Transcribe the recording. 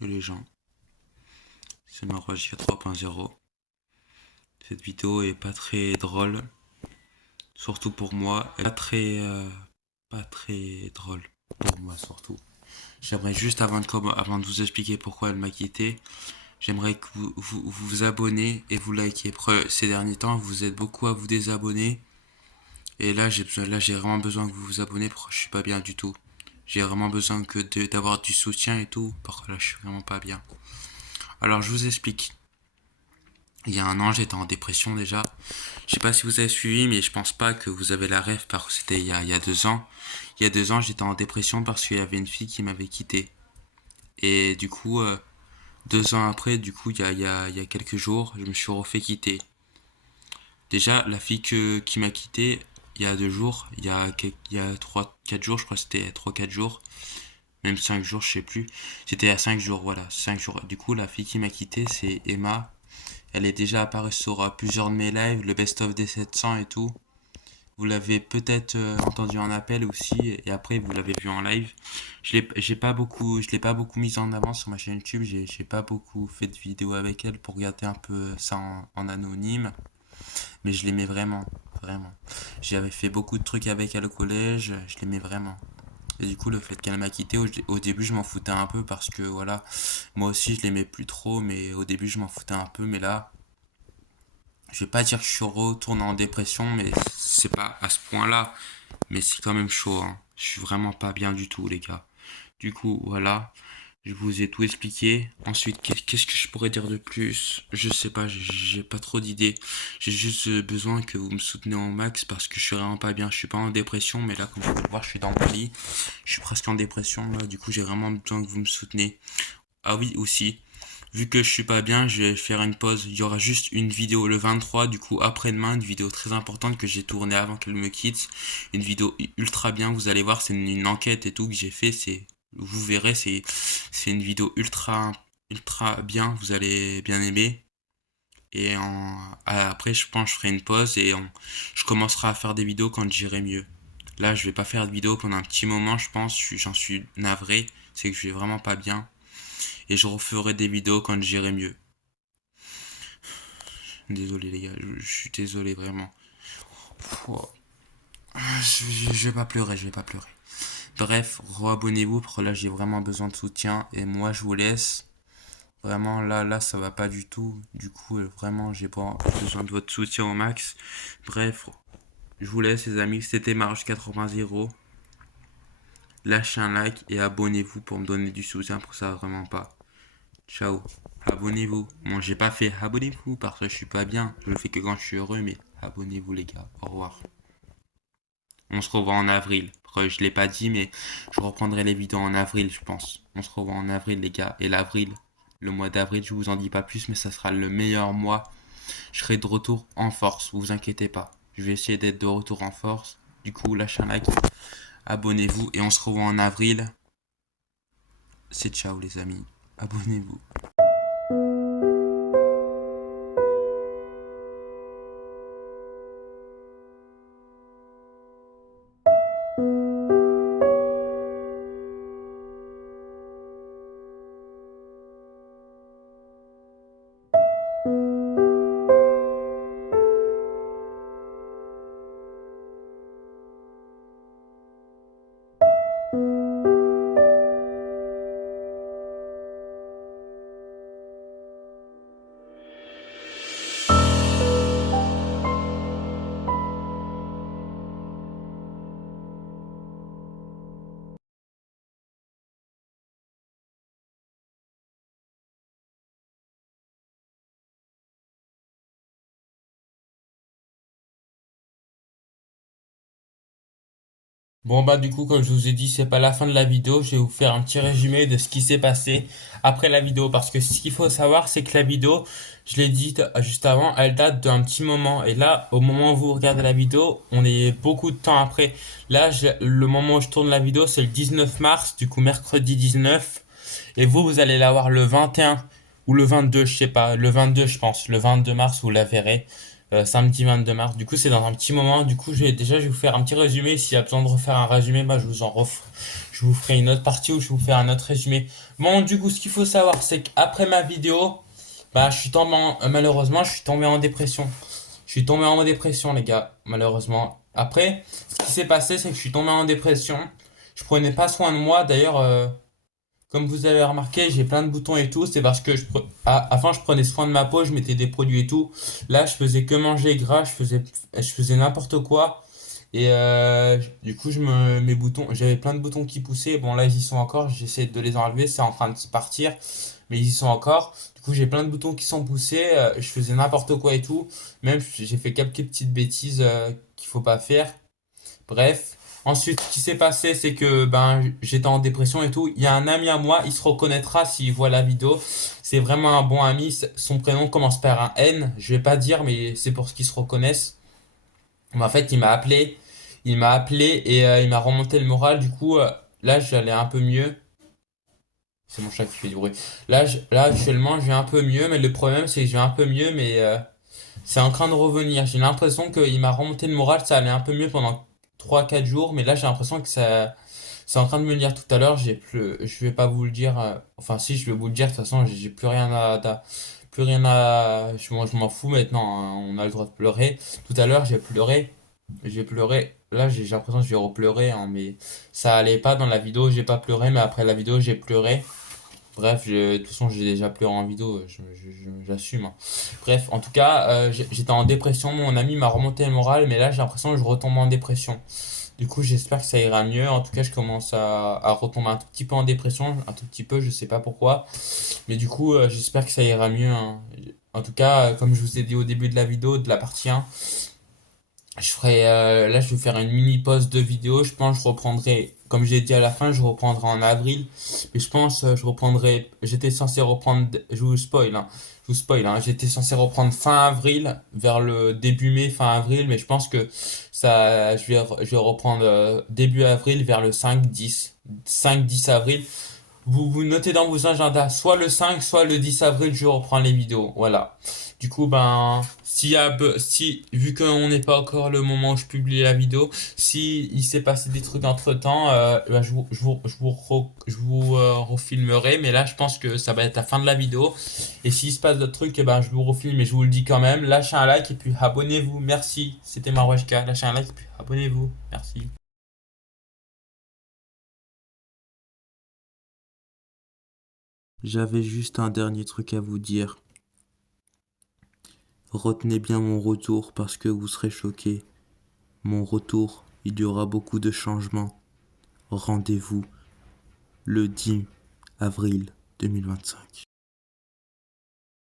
Yo les gens, c'est Maroajia 3.0. Cette vidéo est pas très drôle, surtout pour moi. Elle est pas très drôle pour moi surtout. J'aimerais juste avant de vous expliquer pourquoi elle m'a quitté, j'aimerais que vous abonnez et vous likez. Ces derniers temps, vous êtes beaucoup à vous désabonner. Et j'ai vraiment besoin que vous vous abonnez parce que je suis pas bien du tout. J'ai vraiment besoin d'avoir du soutien et tout parce que là je suis vraiment pas bien. Alors je vous explique. Il y a un an, j'étais en dépression déjà. Je sais pas si vous avez suivi, mais je pense pas que vous avez la rêve parce que c'était il y a 2 ans. Il y a 2 ans, j'étais en dépression parce qu'il y avait une fille qui m'avait quitté. Et du coup, 2 ans après, du coup, il y a quelques jours, je me suis refait quitter. Déjà, la fille qui m'a quitté, il y a 2 jours, il y a 3, 4 jours, je crois que c'était 3, 4 jours, même 5 jours, je sais plus. C'était à 5 jours, voilà, 5 jours. Du coup, la fille qui m'a quitté, c'est Emma. Elle est déjà apparue sur plusieurs de mes lives, le best-of des 700 et tout. Vous l'avez peut-être entendu en appel aussi, et après vous l'avez vu en live. Je l'ai pas beaucoup mise en avant sur ma chaîne YouTube. J'ai pas beaucoup fait de vidéos avec elle pour garder un peu ça en anonyme. Mais je l'aimais vraiment, vraiment. J'avais fait beaucoup de trucs avec elle au collège, je l'aimais vraiment. Et du coup, le fait qu'elle m'a quitté, au début, je m'en foutais un peu parce que voilà, moi aussi, je l'aimais plus trop, mais au début, je m'en foutais un peu. Mais là, je vais pas dire que je suis retourné en dépression, mais c'est pas à ce point-là. Mais c'est quand même chaud, hein. Je suis vraiment pas bien du tout, les gars. Du coup, voilà. Je vous ai tout expliqué. Ensuite, qu'est-ce que je pourrais dire de plus? Je sais pas, j'ai pas trop d'idées. J'ai juste besoin que vous me soutenez au max parce que je suis vraiment pas bien. Je suis pas en dépression, mais là, comme vous pouvez le voir, je suis dans mon lit. Je suis presque en dépression, là. Du coup, j'ai vraiment besoin que vous me soutenez. Ah oui, aussi. Vu que je suis pas bien, je vais faire une pause. Il y aura juste une vidéo le 23, du coup après-demain, une vidéo très importante que j'ai tournée avant qu'elle me quitte. Une vidéo ultra bien, vous allez voir, c'est une enquête et tout que j'ai fait. Vous verrez, c'est une vidéo ultra bien, vous allez bien aimer. Après, je pense que je ferai une pause je commencerai à faire des vidéos quand j'irai mieux. Là, je vais pas faire de vidéo pendant un petit moment, je pense. J'en suis navré, c'est que je vais vraiment pas bien et je referai des vidéos quand j'irai mieux. Désolé les gars, je suis désolé vraiment. Je vais pas pleurer, je vais pas pleurer. Bref, re-abonnez-vous parce que là j'ai vraiment besoin de soutien et moi je vous laisse. Vraiment là ça va pas du tout. Du coup vraiment j'ai pas besoin de votre soutien au max. Bref, je vous laisse les amis, c'était Maroche 80. Lâchez un like et abonnez-vous pour me donner du soutien pour ça vraiment pas. Ciao. Abonnez-vous. Bon, j'ai pas fait abonnez-vous parce que je suis pas bien. Je le fais que quand je suis heureux, mais abonnez-vous les gars. Au revoir. On se revoit en avril. Après, je l'ai pas dit, mais je reprendrai les vidéos en avril, je pense. On se revoit en avril les gars. Et l'avril, le mois d'avril, je vous en dis pas plus, mais ça sera le meilleur mois. Je serai de retour en force, vous inquiétez pas. Je vais essayer d'être de retour en force. Du coup, lâchez un like, abonnez-vous et on se revoit en avril. C'est ciao les amis. Abonnez-vous. Bon bah du coup comme je vous ai dit c'est pas la fin de la vidéo, je vais vous faire un petit résumé de ce qui s'est passé après la vidéo parce que ce qu'il faut savoir c'est que la vidéo, je l'ai dit juste avant, elle date d'un petit moment et là au moment où vous regardez la vidéo, on est beaucoup de temps après. Là le moment où je tourne la vidéo c'est le 19 mars, du coup mercredi 19 et vous allez la voir le 21 ou le 22, je sais pas, le 22 je pense, le 22 mars vous la verrez. samedi 22 mars. Du coup, c'est dans un petit moment. Du coup, je vais vous faire un petit résumé. S'il y a besoin de refaire un résumé, bah, je vous ferai une autre partie où je vais vous faire un autre résumé. Bon, du coup, ce qu'il faut savoir, c'est qu'après ma vidéo, bah, malheureusement, je suis tombé en dépression. Je suis tombé en dépression, les gars, malheureusement. Après, ce qui s'est passé, c'est que je suis tombé en dépression. Je prenais pas soin de moi. D'ailleurs, comme vous avez remarqué, j'ai plein de boutons et tout. C'est parce que avant, je prenais soin de ma peau, je mettais des produits et tout. Là, je faisais que manger gras, je faisais n'importe quoi. Et du coup, mes boutons, j'avais plein de boutons qui poussaient. Bon, là, ils y sont encore. J'essaie de les enlever. C'est en train de partir. Mais ils y sont encore. Du coup, j'ai plein de boutons qui sont poussés. Je faisais n'importe quoi et tout. Même, j'ai fait quelques petites bêtises qu'il faut pas faire. Bref. Ensuite, ce qui s'est passé, c'est que ben j'étais en dépression et tout. Il y a un ami à moi, il se reconnaîtra s'il voit la vidéo. C'est vraiment un bon ami. Son prénom commence par un N. Je vais pas dire, mais c'est pour ce qu'ils se reconnaissent. Mais en fait, il m'a appelé et il m'a remonté le moral. Du coup, là, j'allais un peu mieux. C'est mon chat qui fait du bruit. Là, actuellement, je vais un peu mieux, mais le problème, c'est que je vais un peu mieux, mais c'est en train de revenir. J'ai l'impression qu'il m'a remonté le moral, ça allait un peu mieux pendant 3 4 jours, mais là, j'ai l'impression que c'est en train de me dire tout à l'heure. Je vais pas vous le dire. Enfin, si, je vais vous le dire. De toute façon, j'ai plus rien plus rien à. Je m'en fous maintenant, hein. On a le droit de pleurer. Tout à l'heure, j'ai pleuré. J'ai pleuré. Là, j'ai l'impression que je vais repleurer, hein, mais ça allait pas dans la vidéo. J'ai pas pleuré, mais après la vidéo, j'ai pleuré. Bref, de toute façon, j'ai déjà pleuré en vidéo, j'assume, hein. Bref, en tout cas, j'étais en dépression, mon ami m'a remonté le moral, mais là, j'ai l'impression que je retombe en dépression. Du coup, j'espère que ça ira mieux. En tout cas, je commence à retomber un tout petit peu en dépression, un tout petit peu, je sais pas pourquoi. Mais du coup, j'espère que ça ira mieux, hein. En tout cas, comme je vous ai dit au début de la vidéo, de la partie 1, là, je vais faire une mini pause de vidéo. Je pense que je reprendrai, comme j'ai dit à la fin, je reprendrai en avril. Mais je pense je reprendrai. J'étais censé reprendre. Je vous spoil, hein. Je vous spoil, hein. J'étais censé reprendre fin avril, vers le début mai, fin avril. Mais je pense que je vais reprendre début avril, vers le 5 10 avril. Vous notez dans vos agendas, soit le 5 soit le 10 avril, je reprends les vidéos. Voilà. Du coup, ben, vu qu'on n'est pas encore le moment où je publie la vidéo, si il s'est passé des trucs entre temps, ben, je vous refilmerai. Mais là, je pense que ça va être la fin de la vidéo. Et s'il se passe d'autres trucs, eh ben, je vous refilme et je vous le dis quand même. Lâchez un like et puis abonnez-vous. Merci. C'était Marweshka. Lâchez un like et puis abonnez-vous. Merci. J'avais juste un dernier truc à vous dire. Retenez bien mon retour parce que vous serez choqués. Mon retour, il y aura beaucoup de changements. Rendez-vous le 10 avril 2025.